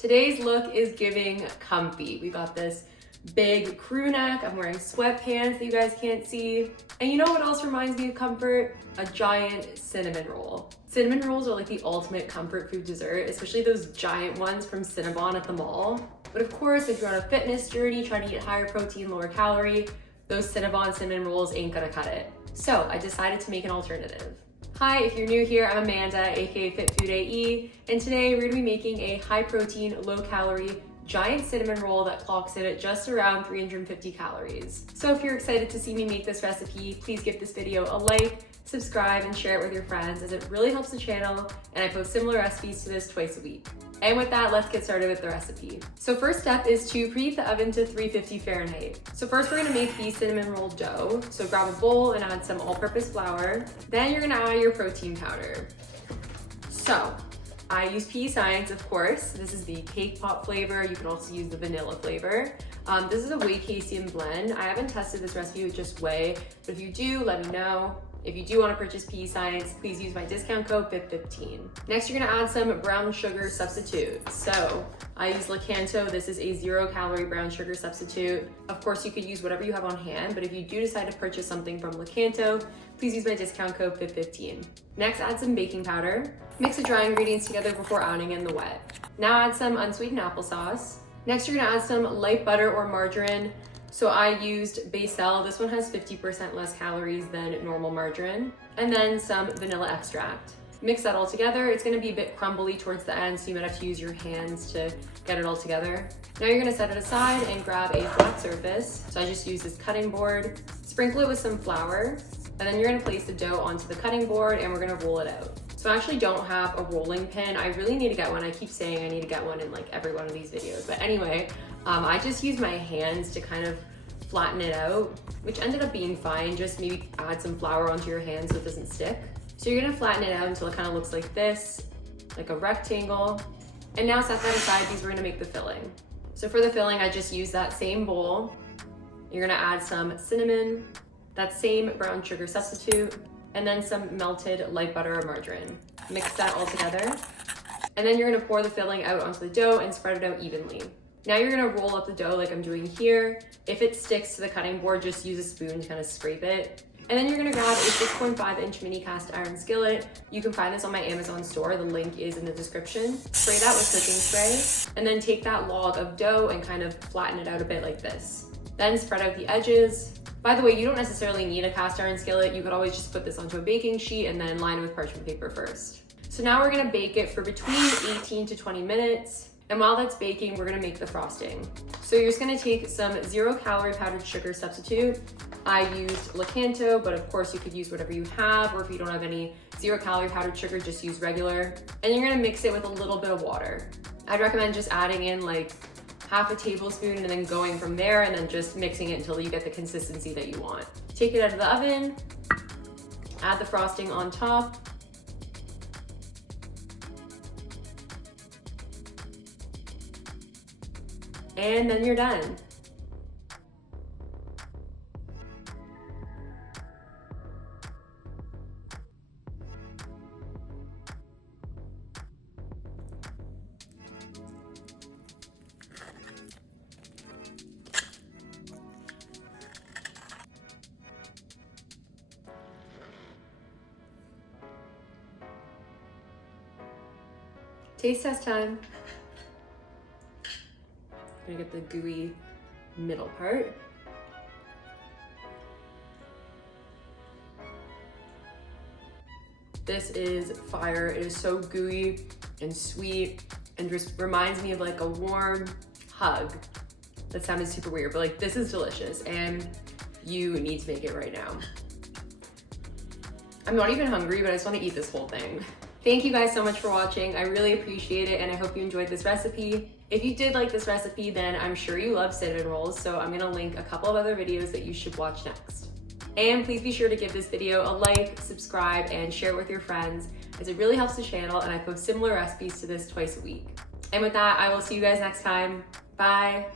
Today's look is giving comfy. We got this big crew neck. I'm wearing sweatpants that you guys can't see. And you know what else reminds me of comfort? A giant cinnamon roll. Cinnamon rolls are like the ultimate comfort food dessert, especially those giant ones from Cinnabon at the mall. But of course, if you're on a fitness journey trying to eat higher protein, lower calorie, those Cinnabon cinnamon rolls ain't gonna cut it. So I decided to make an alternative. Hi, if you're new here, I'm Amanda, aka FitFoodAE, and today we're gonna be making a high protein, low calorie, giant cinnamon roll that clocks in at just around 350 calories. So if you're excited to see me make this recipe, please give this video a like, subscribe, and share it with your friends, as it really helps the channel, and I post similar recipes to this twice a week. And with that, let's get started with the recipe. So first step is to preheat the oven to 350 Fahrenheit. So first we're gonna make the cinnamon roll dough. So grab a bowl and add some all-purpose flour. Then you're gonna add your protein powder. So I use PE Science, of course. This is the cake pop flavor. You can also use the vanilla flavor. This is a whey casein blend. I haven't tested this recipe with just whey, but if you do, let me know. If you do want to purchase PE Science, please use my discount code FIT15. Next, you're going to add some brown sugar substitute. So I use Lakanto. This is a 0-calorie brown sugar substitute. Of course, you could use whatever you have on hand, but if you do decide to purchase something from Lakanto, please use my discount code FIT15. Next, add some baking powder. Mix the dry ingredients together before adding in the wet. Now add some unsweetened applesauce. Next, you're going to add some light butter or margarine. So I used Basil. This one has 50% less calories than normal margarine. And then some vanilla extract. Mix that all together. It's gonna be a bit crumbly towards the end, so you might have to use your hands to get it all together. Now you're gonna set it aside and grab a flat surface. So I just use this cutting board. Sprinkle it with some flour. And then you're gonna place the dough onto the cutting board and we're gonna roll it out. So I actually don't have a rolling pin. I really need to get one. I keep saying I need to get one in like every one of these videos. But anyway, I just use my hands to kind of flatten it out, which ended up being fine. Just maybe add some flour onto your hands so it doesn't stick. So you're gonna flatten it out until it kind of looks like this, like a rectangle. And now set that aside because we're gonna make the filling. So for the filling, I just use that same bowl. You're gonna add some cinnamon, that same brown sugar substitute, and then some melted light butter or margarine. Mix that all together. And then you're gonna pour the filling out onto the dough and spread it out evenly. Now you're gonna roll up the dough like I'm doing here. If it sticks to the cutting board, just use a spoon to kind of scrape it. And then you're gonna grab a 6.5-inch mini cast iron skillet. You can find this on my Amazon store. The link is in the description. Spray that with cooking spray. And then take that log of dough and kind of flatten it out a bit like this. Then spread out the edges. By the way, you don't necessarily need a cast iron skillet. You could always just put this onto a baking sheet and then line it with parchment paper first. So now we're gonna bake it for between 18 to 20 minutes. And while that's baking, we're gonna make the frosting. So you're just gonna take some 0-calorie powdered sugar substitute. I used Lakanto, but of course you could use whatever you have, or if you don't have any 0-calorie powdered sugar, just use regular. And you're gonna mix it with a little bit of water. I'd recommend just adding in like half a tablespoon and then going from there and then just mixing it until you get the consistency that you want. Take it out of the oven, add the frosting on top. And then you're done. Taste test time. I'm gonna get the gooey middle part. This is fire. It is so gooey and sweet and just reminds me of like a warm hug. That sounded super weird, but like this is delicious and you need to make it right now. I'm not even hungry, but I just want to eat this whole thing. Thank you guys so much for watching. I really appreciate it and I hope you enjoyed this recipe. If you did like this recipe, then I'm sure you love cinnamon rolls, so I'm gonna link a couple of other videos that you should watch next. And please be sure to give this video a like, subscribe, and share it with your friends, as it really helps the channel and I post similar recipes to this twice a week. And with that, I will see you guys next time. Bye.